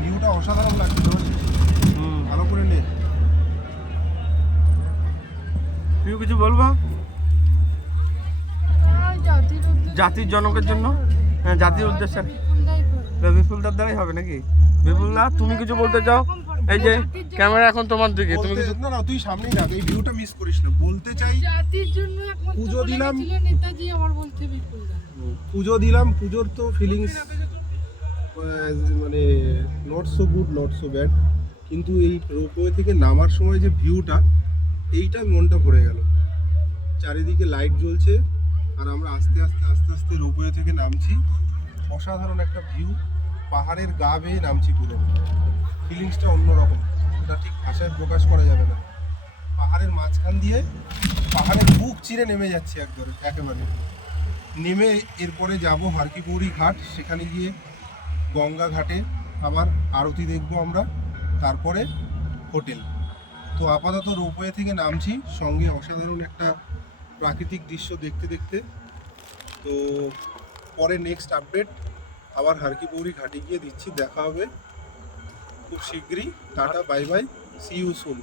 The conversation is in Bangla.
ভিউটা অসাধারণ লাগছে। ভালো করে নে। তুই কিছু বলবো জাতির জনকের জন্য? হ্যাঁ, জাতির উদ্দেশ্যে বিপুলদার দ্বারাই হবে নাকি? বিপুলদা তুমি কিছু বলতে চাও? এই যে ক্যামেরা এখন তোমার দিকে, তুমি কিছু। না না, তুই সামনেই রাখ, এই ভিউটা মিস করিস না। বলতে চাই জাতির জন্য পুজো দিলাম, নেতাজি আমার বলতে বিপুলদা। পুজো দিলাম, পুজোর তো ফিলিংস মানে not so good not so bad, কিন্তু এই রোপওয়ে থেকে নামার সময় যে ভিউটা, এইটা মনটা ভরে গেল। চারিদিকে লাইট জ্বলছে আর আমরা আস্তে আস্তে আস্তে আস্তে রোপওয়ে থেকে নামছি। অসাধারণ একটা ভিউ, পাহাড়ের গা বেয়ে নামছি পুরো। ফিলিংসটা অন্যরকম, এটা ঠিক ভাষায় প্রকাশ করা যাবে না। পাহাড়ের মাঝখান দিয়ে পাহাড়ের বুক চিরে নেমে যাচ্ছে একেবারে নেমে এরপরে যাব হারকিপৌরি ঘাট, সেখানে গিয়ে গঙ্গা ঘাটে আবার আরতি দেখবো আমরা, তারপরে হোটেল। তো আপাতত রোপওয়ে থেকে নামছি, সঙ্গে অসাধারণ একটা প্রাকৃতিক দৃশ্য দেখতে দেখতে। তো পরে নেক্সট আপডেট আবার হারকিপৌরি ঘাটে গিয়ে দিচ্ছি, দেখা হবে খুব শীঘ্রই। Tata, bye bye, see you soon.